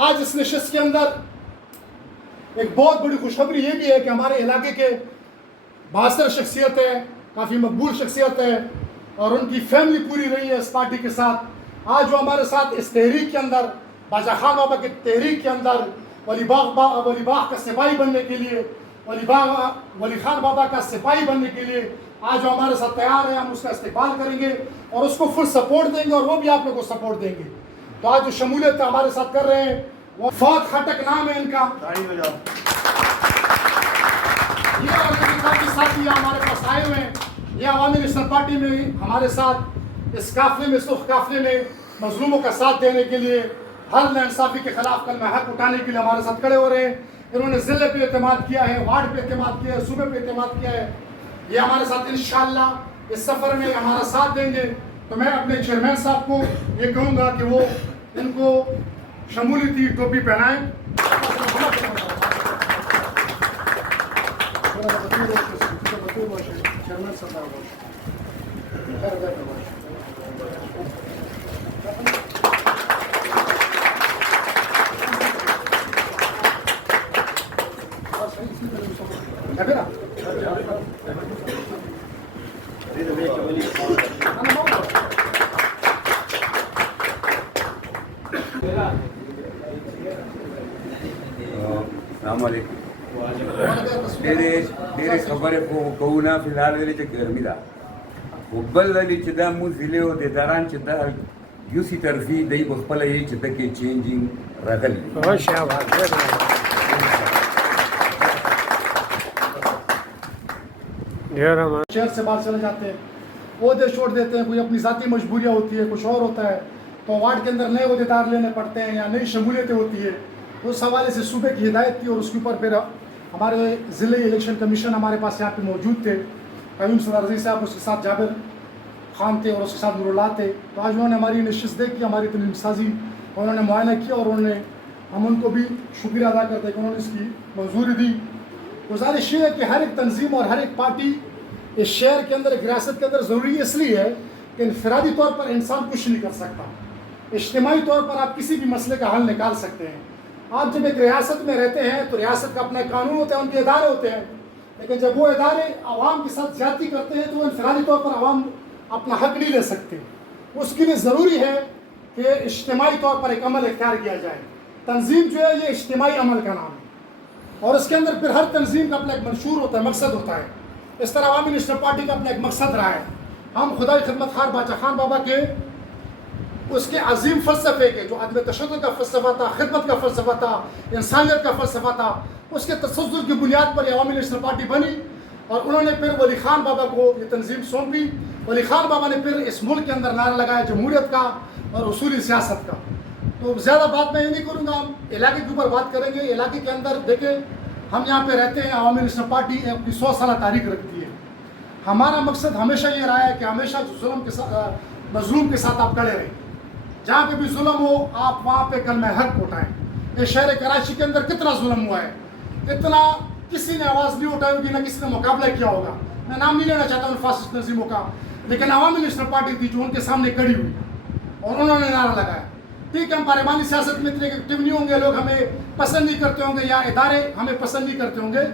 आज इस नशिस्त के अंदर एक बहुत बड़ी खुशखबरी ये भी है कि हमारे इलाके के बासर शख्सियत है, काफ़ी मकबूल शख्सियत है और उनकी फैमिली पूरी रही है इस पार्टी के साथ। आज जो हमारे साथ इस तहरीक के अंदर, बादशाह खान बाबा के तहरीक के अंदर वली बाग का सिपाही बनने के लिए, वली खान बाबा का सिपाही बनने के लिए आज जो हमारे साथ तैयार है, हम उसका इस्तेमाल करेंगे और उसको फुल सपोर्ट देंगे और वो भी आप लोगों को सपोर्ट देंगे। तो आज जो शमूलियत हमारे साथ कर रहे हैं वो फौज खटक नाम है इनका। ये और काफ़ी साथी हमारे पास आए हुए हैं। ये अवामी नेशनल पार्टी में हमारे साथ इस काफले में, सुख काफले में मजलूमों का साथ देने के लिए, हर नाइंसाफ़ी के खिलाफ कलमा हक उठाने के लिए हमारे साथ खड़े हो रहे हैं। इन्होंने ज़िले पे एतमाद किया है, वार्ड पे एतमाद किया है, सूबे पे एतमाद किया है। ये हमारे साथ इंशाअल्लाह इस सफ़र में हमारा साथ देंगे। तो मैं अपने चेयरमैन साहब को ये कहूँगा कि वो इनको शमूलियती टोपी पहनाएं। ډېرې خبرې خو کوو نه، فلحال ویلې چې ګرمي ده، خو بل ویلې چې دا مونږ ضلع او دیداران چې دا یوسي طرفي دی په خپله یې چې دکې چینجینګ راغلی शहर से बाहर चले जाते हैं, ओहदे छोड़ देते हैं, कोई अपनी ज़ाती मजबूरियाँ होती है, कुछ और होता है, तो वार्ड के अंदर नए ओहदेदार लेने पड़ते हैं या नई शमूलियतें होती है। उस हवाले से सूबे की हिदायत थी और उसके ऊपर फिर हमारे ज़िले इलेक्शन कमीशन हमारे पास यहाँ पे मौजूद थे, क़यूम सदर रज़ी साहब, उसके साथ जाबिर खान थे और उसके साथ नूरुल्लाह थे। तो आज उन्होंने हमारी नशिस्त देखी, हमारी तलीम साजी उन्होंने मुआयना किया और उन्होंने हम उनको भी शुक्रिया अदा करते हैं कि उन्होंने इसकी मंजूरी दी। गुजारिश ये है कि हर एक तंजीम और हर एक पार्टी इस शहर के अंदर, एक रियासत के अंदर ज़रूरी इसलिए है कि इनफरादी तौर पर इंसान कुछ नहीं कर सकता, इज्तिमाई तौर पर आप किसी भी मसले का हल निकाल सकते हैं। आप जब एक रियासत में रहते हैं तो रियासत का अपना कानून होता है, उनके इदारे होते हैं, लेकिन जब वो इदारे आवाम के साथ ज्यादती करते हैं तो वो इनफरादी तौर पर आवाम अपना हक नहीं ले सकते। उसके लिए ज़रूरी है कि इज्तिमाई तौर पर एक अमल इख्तियार किया जाए। तंजीम जो है ये इज्तिमाई अमल का नाम है और इसके अंदर फिर हर तंजीम का अपना एक मंशूर होता है, मकसद होता है। इस तरह अवामी नेशनल पार्टी का अपना एक मकसद रहा है। हम खुदाई खिदमत खार बादशाह खान बाबा के उसके अजीम फ़लसफ़े के, जो अदम तशद्दुद का फ़लसफ़ा था, खिदमत का फ़लसफ़ा था, इंसानियत का फ़लसफ़ा था, उसके तसल्सल की बुनियाद पर अवामी नेशनल पार्टी बनी और उन्होंने फिर वली खान बाबा को ये तंजीम सौंपी। वली खान बाबा ने फिर इस मुल्क के अंदर नारा लगाया जमहूरियत का और उसूली सियासत का। तो ज़्यादा बात मैं ये नहीं करूँगा, हम इलाके के ऊपर बात करेंगे। इलाके के अंदर देखें, हम यहाँ पे रहते हैं, अवामी नेशनल पार्टी अपनी 100 साल तारीख रखती है। हमारा मकसद हमेशा ये रहा है कि हमेशा जुल्म के साथ, मजलूम के साथ आप खड़े रहें। जहाँ पे भी जुल्म हो आप वहाँ पे कलमा हक उठाएं। इस शहर कराची के अंदर कितना जुल्म हुआ है, इतना किसी ने आवाज़ नहीं उठाई होगी, ना किसी ने मुकाबला किया होगा। मैं नाम नहीं लेना चाहता उन फासिस्ट नजीमों का, लेकिन अवामी नेशनल पार्टी थी जो उनके सामने खड़ी हुई और उन्होंने नारा लगाया। ठीक है, हम पार्लिमानी सियासत में इतने एक्टिव नहीं होंगे, लोग हमें पसंद नहीं करते होंगे या इदारे हमें पसंद नहीं करते होंगे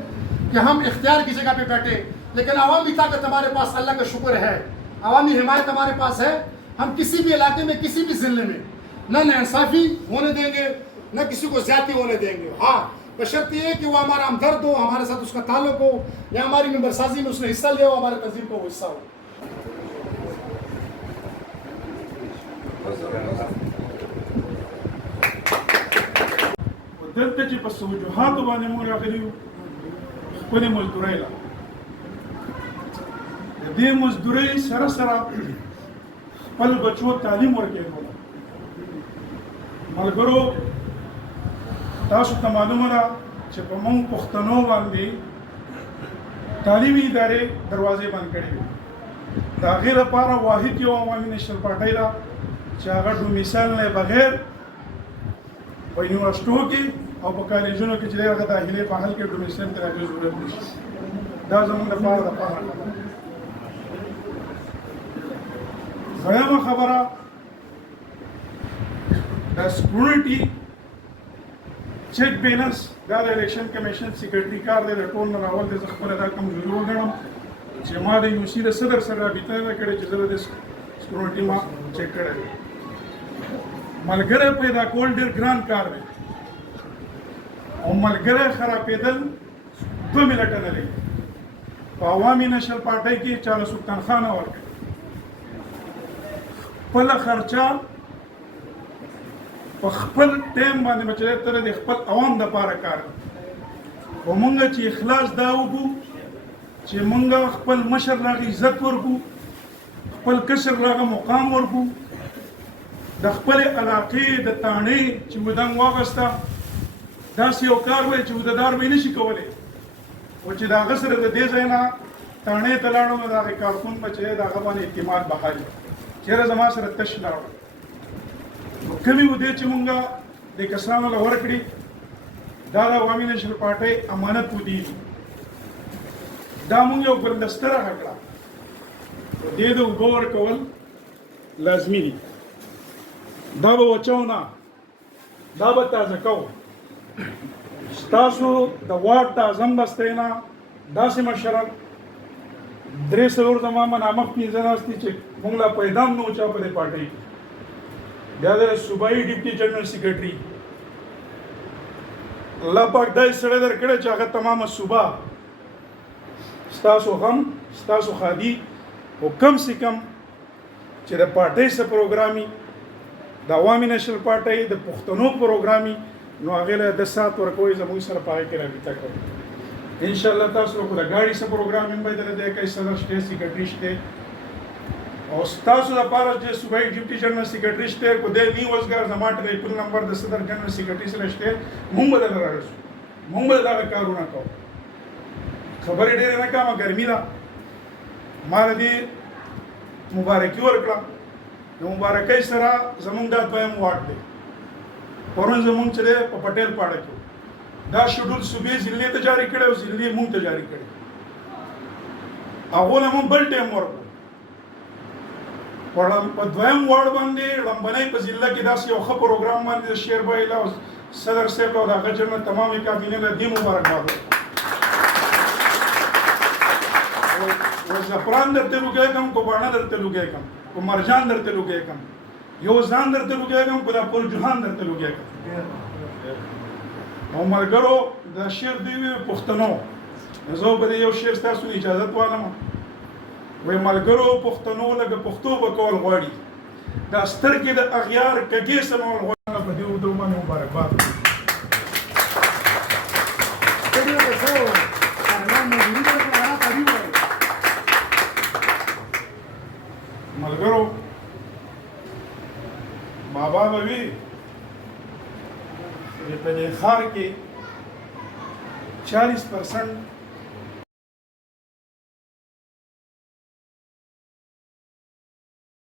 कि हम इख्तियार की जगह पे बैठे, लेकिन अवामी ताकत हमारे पास अल्लाह का शुक्र है, अवामी हिमायत हमारे पास है। हम किसी भी इलाके में, किसी भी ज़िले में न नाइंसाफ़ी होने देंगे, न किसी को ज़्यादती होने देंगे। हाँ, बशर्त ये कि वो हमारा हमदर्द हो, हमारे साथ उसका ताल्लुक हो या हमारी मेंबर साजी में उसने हिस्सा लिया हो, हमारे तंजीम को वो हिस्सा हो। دلته چې په توجهاتو باندې موږ راغلي یو خپلې مزدورۍ له د دې مزدورۍ سره سره خپل بچو تعلیم ورکوو. ملګرو تاسو ته معلومه ده چې په موږ پښتنو باندې تعلیمي ادارې دروازې بند کړې وي. د هغې لپاره واحد یو عوامي نیشنل پارټۍ ده چې هغه ډومیسایل نه بغیر په یونیورسټیو کې او په کالجونو کې چې دی هغه داخلي په حل کې ډومیسایل ته راځي ضرورت نشته. دا زموږ لپاره د پاره دویمه خبره د سکیورټي چیک بیلنس دا د الیکشن کمیشن سیکرټري کار دی د ټول نه راول د خپل دا کمزوري وګڼم چې ما د یو سی د صدر سره رابطه نه کړې چې زه د سکرونټي ما چیک کړی ملګری پیدا کول ډېر ګران کار دی او ملګری خرابېدل 2 منټه نه لګي په عوامي نشل پارټۍ کې چاله څوک تنخواه نه ورکوي خپله خرچه په خپل ټایم باندې بچی ته د خپل عوام دپاره کار خو مونږ چې اخلاص دا وکړو چې مونږ خپل مشر لاغه عزت ورکړو خپل کشر لاغه مقام ورکړو د خپل علاقې د تانې چې ودان واغسته داسې یو کار وای چې ودادار به نشي کولی او چې د هغه سره د دې ځای نه تانې ته لاړو نو د هغې کارکون به چې د هغه باندې اعتماد بحالي چېرې زما سره تش لاړو کمی و دی چې مونږه د کسانو له ورکړي دا د عوامي نشل پارټۍ امانت و دی دا مونږ یو ګلدسته راغه کړه دې د اوبه ورکول لازمي دي دا به وچو نه دا به تازه کوو ستاسو د واټ د اعظم بستۍ نه داسې مشران 3 زما منامخ 15 ناستي چې مونږ لا پیدا هم نه و چا په دې پارټۍ کې بیا د صوبایي ډیپټي جنرال سیکرټري الله پاک دای سره درکړه چې هغه تمامه صوبه ستاسو غم ستاسو خادي او کم سے کم چې د پارټۍ سره پروګرامي د عوامي نشل پارټۍ د پښتنو پروګرامي نو هغه له د سات ورکوي زموږ سره پای کې رابطه کوي ان شاء الله تاسو کو د ګاډي سره پروګرامینګ به درته کوي صدر شته سیکرټري شته او تاسو لپاره چې صوبایي ډیپټي جنرال سیکرټري شته کو د نی وزګار زما ټلیفون نمبر د صدر جنرال سیکرټري سره شته مونږ به راځو مونږ به دا کارونه کوو خبرې ډېرې نه کومه ګرمي ده ما دې مبارکي ورکړه د مبارکۍ سره زمونږ دا دویم واټ دی پرون زمونږ چې په پټیل پاړه کې دا شیډول صوبې ضلعې ته جاری کړی او ضلعې مونږ ته جاری کړی هغو له مونږ بل ټایم ورکړو په دویم واړ باندې لمبنۍ په ضلع کې داسې یو ښه پروګرام باندې د شیر بھائی له صدر صاحب او د هغه جرمن تمامې کابینې له دې مبارکباد زعفران درته لوګی کم کو باڼه درته لوګی کم کو مرجان درته لوګی کم یو ځان درته لوګی کم کو دا پور جهان درته لوګی کم او ملګرو دا شعر دی پښتنو زه به یو شعر ستاسو اجازه غواړم وای ملګرو پښتنو لکه پښتو به کول غواړي دا سترګې د اغیار کږې سمول غواړي په دې ودو باندې مبارکباد ملګرو بابا به وي په دې ښار کې 40%